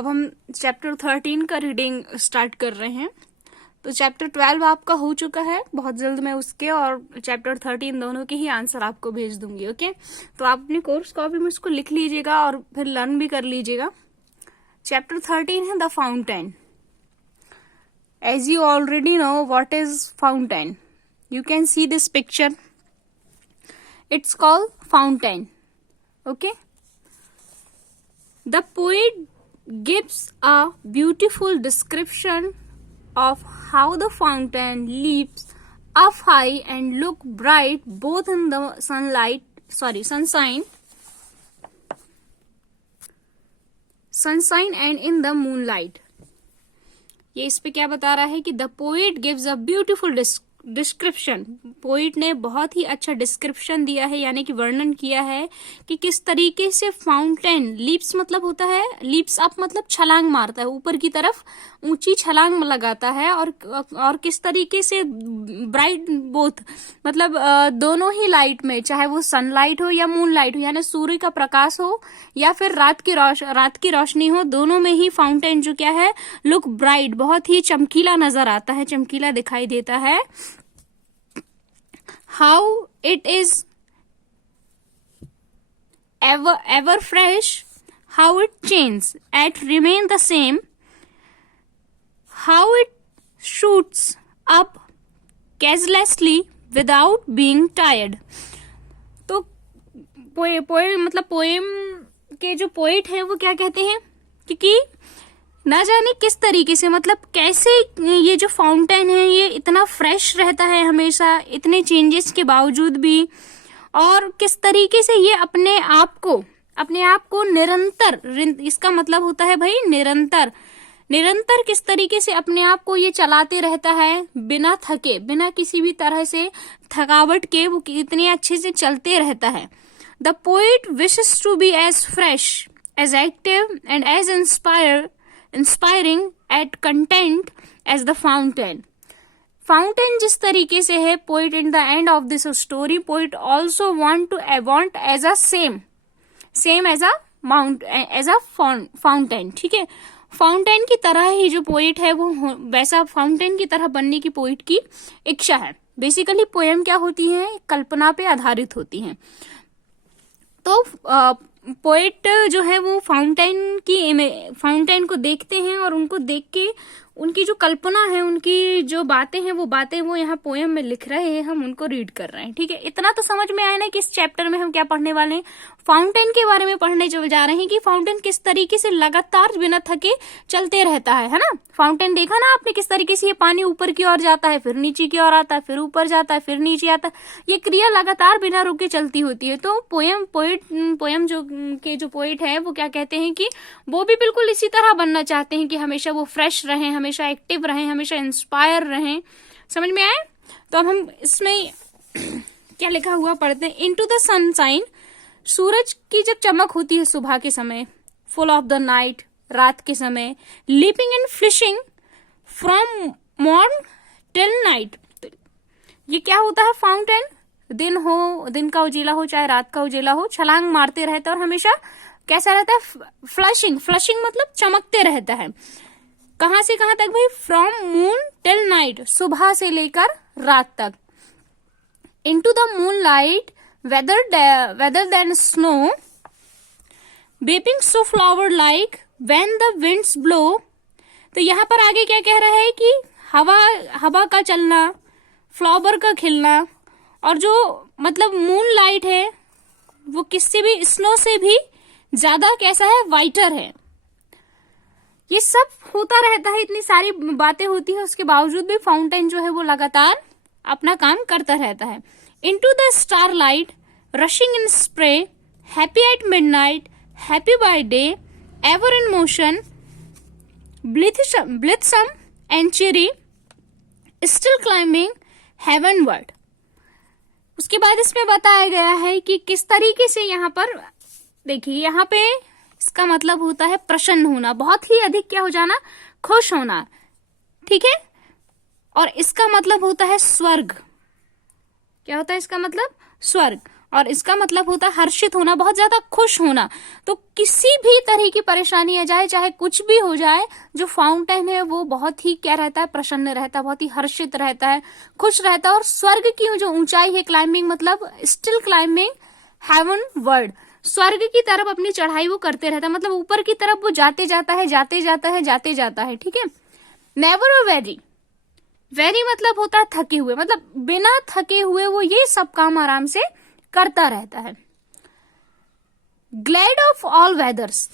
अब हम चैप्टर 13 का रीडिंग स्टार्ट कर रहे हैं। तो चैप्टर 12 आपका हो चुका है, बहुत जल्द मैं उसके और चैप्टर 13 दोनों के ही आंसर आपको भेज दूंगी। ओके, तो आप अपनी कोर्स कॉपी में उसको लिख लीजिएगा और फिर लर्न भी कर लीजिएगा। चैप्टर 13 है the fountain. As you already know what is fountain, you can see this picture. It's called fountain. Okay, the poet gives a beautiful description of how the fountain leaps up high and look bright both in the sunshine and in the moonlight. ये इस पे क्या बता रहा है कि the poet gives a beautiful description. Poet ने बहुत ही अच्छा डिस्क्रिप्शन दिया है, यानी कि वर्णन किया है कि किस तरीके से फाउंटेन लीप्स मतलब होता है, लीप्स अप मतलब छलांग मारता है, ऊपर की तरफ ऊंची छलांग लगाता है, और किस तरीके से ब्राइट बोथ मतलब दोनों ही लाइट में, चाहे वो सनलाइट हो या मून लाइट हो, यानी सूर्य का प्रकाश हो या फिर रात की रोशनी हो, दोनों में ही फाउंटेन जो क्या है, लुक ब्राइट, बहुत ही चमकीला नजर आता है, चमकीला दिखाई देता है। How it is ever fresh, how it changes and remain the same, how it shoots up casually without being tired. तो मतलब पोएम के जो पोएट है वो क्या कहते हैं, क्योंकि ना जाने किस तरीके से, मतलब कैसे ये जो फाउंटेन है ये इतना फ्रेश रहता है हमेशा, इतने चेंजेस के बावजूद भी, और किस तरीके से ये अपने आप को निरंतर, इसका मतलब होता है भाई निरंतर किस तरीके से अपने आप को ये चलाते रहता है, बिना थके, बिना किसी भी तरह से थकावट के वो इतने अच्छे से चलते रहता है। The poet wishes to be as fresh, as active and as inspiring at content as the fountain. Fountain जिस तरीके से है, poet in the end of this story, poet also want as a same as a fountain. ठीक है, fountain की तरह ही जो poet है वो वैसा फाउंटेन की तरह बनने की पोइट की इच्छा है। बेसिकली पोएम क्या होती है, कल्पना पे आधारित होती हैं। तो पोएट जो है वो फाउंटेन को देखते हैं और उनको देख के उनकी जो कल्पना है, उनकी जो बातें हैं वो यहाँ पोएम में लिख रहे हैं, हम उनको रीड कर रहे हैं। ठीक है, इतना तो समझ में आया ना कि इस चैप्टर में हम क्या पढ़ने वाले हैं, फाउंटेन के बारे में पढ़ने जा रहे हैं कि फाउंटेन किस तरीके से लगातार बिना थके चलते रहता है ना। फाउंटेन देखा ना आपने, किस तरीके से ये पानी ऊपर की ओर जाता है, फिर नीचे की ओर आता है, फिर ऊपर जाता है, फिर नीचे आता है, ये क्रिया लगातार बिना रुके चलती होती है। तो पोएम जो पोएट है वो क्या कहते हैं कि वो भी बिल्कुल इसी तरह बनना चाहते हैं कि हमेशा वो फ्रेश रहें, हमेशा एक्टिव रहें, हमेशा इंस्पायर रहें। समझ में आए? तो अब हम इसमें क्या लिखा हुआ पढ़ते हैं। इनटू द सनशाइन, सूरज की जब चमक होती है सुबह के समय, फुल ऑफ द नाइट, रात के समय, leaping and fishing from morn till night. ये क्या होता है, फाउंटेन दिन का उजीला हो चाहे रात का उजीला हो, छलांग मारते रहता है और हमेशा कैसा रहता है, फ्लशिंग मतलब चमकते रहता है। कहां से कहां तक भाई, फ्रॉम मून टिल नाइट, सुबह से लेकर रात तक। Into the moon light weather then snow, waving so flower like when the winds blow. तो यहाँ पर आगे क्या कह रहा है कि हवा का चलना, फ्लावर का खिलना, और जो मतलब मून लाइट है वो किससे भी, स्नो से भी ज्यादा कैसा है, वाइटर है। ये सब होता रहता है, इतनी सारी बातें होती है, उसके बावजूद भी फाउंटेन जो है वो लगातार अपना काम करता रहता है। Into the star light rushing in spray, happy at midnight, happy by day, ever in motion, blithesome and cheery, still climbing heavenward. उसके बाद इसमें बताया गया है कि किस तरीके से यहाँ पर देखिए, यहाँ पे इसका मतलब होता है प्रसन्न होना, बहुत ही अधिक क्या हो जाना, खुश होना। ठीक है, और इसका मतलब होता है स्वर्ग। क्या होता है इसका मतलब, स्वर्ग। और इसका मतलब होता है हर्षित होना, बहुत ज्यादा खुश होना। तो किसी भी तरह की परेशानी आ जाए, चाहे कुछ भी हो जाए, जो फाउंटेन है वो बहुत ही क्या रहता है, प्रसन्न रहता है, बहुत ही हर्षित रहता है, खुश रहता है। और स्वर्ग की जो ऊंचाई है, क्लाइंबिंग मतलब स्टिल क्लाइंबिंग हेवन वर्ड, स्वर्ग की तरफ अपनी चढ़ाई वो करते रहता है, मतलब ऊपर की तरफ वो जाते जाता है, जाते जाता है, जाते जाता है। ठीक है। नेवर अ वेरी, वेरी मतलब होता है थके हुए, मतलब बिना थके हुए वो ये सब काम आराम से करता रहता है। ग्लैड ऑफ ऑल वेदर्स,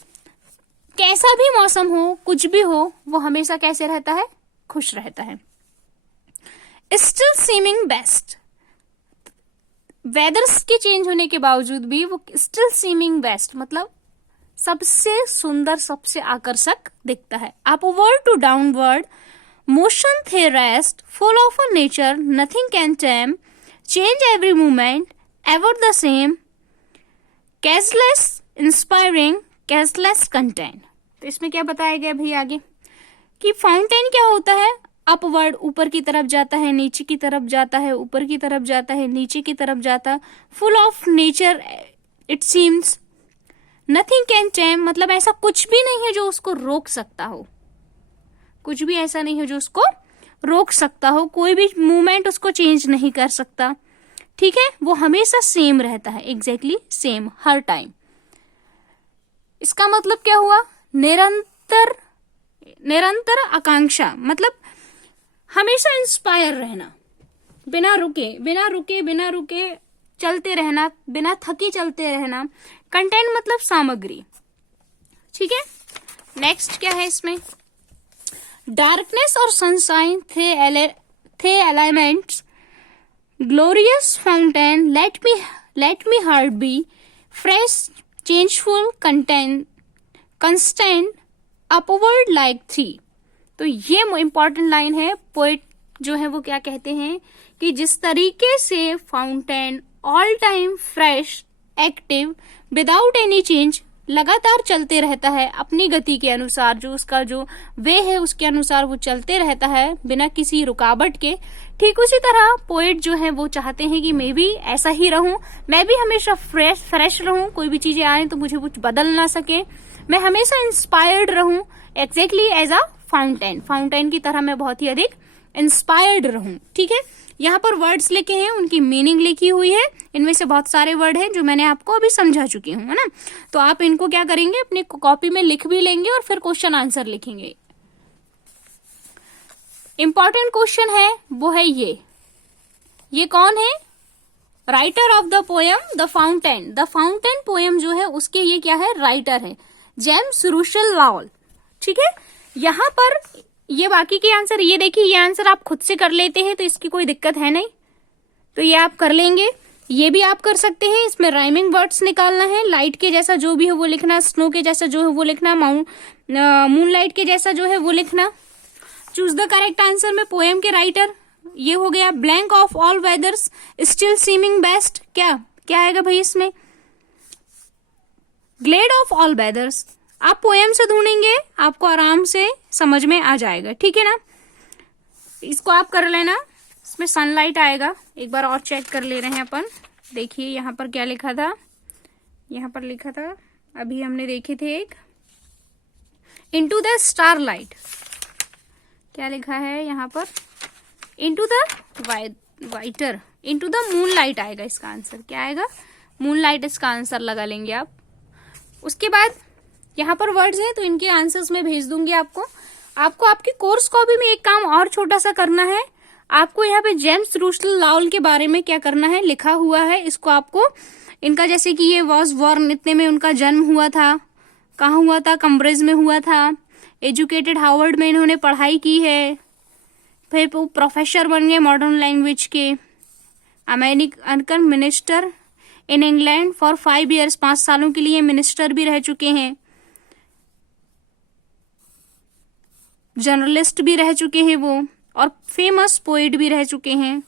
कैसा भी मौसम हो, कुछ भी हो, वो हमेशा कैसे रहता है, खुश रहता है। स्टिल सीमिंग बेस्ट, वेदर्स के चेंज होने के बावजूद भी वो स्टिल सीमिंग बेस्ट मतलब सबसे सुंदर, सबसे आकर्षक दिखता है। Upward to downward motion thy rest, full of a nature nothing can tame, change every moment ever the same, ceaseless inspiring ceaseless content. तो इसमें क्या बताया गया भाई आगे कि फाउंटेन क्या होता है, अपवर्ड ऊपर की तरफ जाता है, नीचे की तरफ जाता है, ऊपर की तरफ जाता है, नीचे की तरफ जाता है, full of nature it seems, nothing can टेम मतलब ऐसा कुछ भी नहीं है जो उसको रोक सकता हो, कुछ भी ऐसा नहीं है जो उसको रोक सकता हो, कोई भी मूवमेंट उसको चेंज नहीं कर सकता। ठीक है, वो हमेशा सेम रहता है, एग्जैक्टली सेम हर टाइम। इसका मतलब क्या हुआ, निरंतर, निरंतर आकांक्षा मतलब हमेशा इंस्पायर रहना, बिना रुके बिना रुके बिना रुके चलते रहना, बिना थके चलते रहना। कंटेंट मतलब सामग्री। ठीक है, नेक्स्ट क्या है इसमें, डार्कनेस और sunshine the elements, glorious fountain let me heart be, fresh changeful content constant upward like three. तो ये इंपॉर्टेंट लाइन है, पोएट जो है वो क्या कहते हैं कि जिस तरीके से fountain all time fresh active without any change लगातार चलते रहता है अपनी गति के अनुसार, जो उसका जो वे है उसके अनुसार वो चलते रहता है बिना किसी रुकावट के, ठीक उसी तरह पोएट जो है वो चाहते हैं कि मैं भी ऐसा ही रहूं, मैं भी हमेशा फ्रेश रहूं, कोई भी चीजें आए तो मुझे कुछ बदल ना सके, मैं हमेशा इंस्पायर्ड रहूं, एग्जैक्टली एज अ फाउंटेन की तरह मैं बहुत ही अधिक इंस्पायर्ड रहूं। ठीक है, यहाँ पर वर्ड्स लिखे हैं, उनकी मीनिंग लिखी हुई है, इनमें से बहुत सारे वर्ड हैं जो मैंने आपको अभी समझा चुकी हूँ, है ना। तो आप इनको क्या करेंगे, अपनी कॉपी में लिख भी लेंगे और फिर क्वेश्चन आंसर लिखेंगे। इंपॉर्टेंट क्वेश्चन है वो है ये कौन है, writer of the poem the fountain poem जो है उसके ये क्या है, राइटर है जेम्स रूसेल लाउल। ठीक है, यहाँ पर ये बाकी के आंसर, ये देखिए ये आंसर आप खुद से कर लेते हैं तो इसकी कोई दिक्कत है नहीं, तो ये आप कर लेंगे। ये भी आप कर सकते हैं, इसमें राइमिंग वर्ड्स निकालना है, लाइट के जैसा जो भी है वो लिखना, स्नो के जैसा जो है वो लिखना, मून लाइट के जैसा जो है वो लिखना। चूज द करेक्ट आंसर में पोएम के राइटर ये हो गया। Blank of all weathers still seeming best, क्या आएगा भाई इसमें, ग्लेड ऑफ ऑल वेदर्स। आप पोएम से ढूंढेंगे, आपको आराम से समझ में आ जाएगा। ठीक है ना, इसको आप कर लेना, इसमें सनलाइट आएगा। एक बार और चेक कर ले रहे हैं अपन, देखिए यहाँ पर क्या लिखा था, यहाँ पर लिखा था अभी हमने देखे थे एक, इनटू द स्टारलाइट, क्या लिखा है यहाँ पर, into the whiter, into the moonlight आएगा इसका आंसर। क्या आएगा, मूनलाइट इसका आंसर लगा लेंगे आप। उसके बाद यहाँ पर वर्ड्स हैं तो इनके आंसर्स मैं भेज दूंगी आपको। आपकी कोर्स कॉपी में एक काम और छोटा सा करना है, आपको यहाँ पे जेम्स रूसेल लाउल के बारे में क्या करना है, लिखा हुआ है, इसको आपको इनका जैसे कि ये वॉज बॉर्न, इतने में उनका जन्म हुआ था, कहाँ हुआ था, कैम्ब्रिज में हुआ था, एजुकेटेड हार्वर्ड में इन्होंने पढ़ाई की है, फिर वो प्रोफेसर बन गए मॉडर्न लैंग्वेज के, American minister in England for 5 years, 5 सालों के लिए मिनिस्टर भी रह चुके हैं, जर्नलिस्ट भी रह चुके हैं वो, और फेमस पोएट भी रह चुके हैं।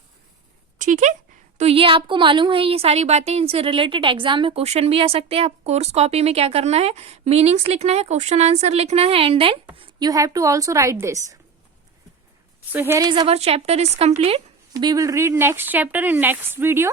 ठीक है, तो ये आपको मालूम है ये सारी बातें, इनसे रिलेटेड एग्जाम में क्वेश्चन भी आ सकते हैं। आप कोर्स कॉपी में क्या करना है, मीनिंग्स लिखना है, क्वेश्चन आंसर लिखना है, and then you have to also write this. So here is our chapter is complete. We will read next chapter in next video.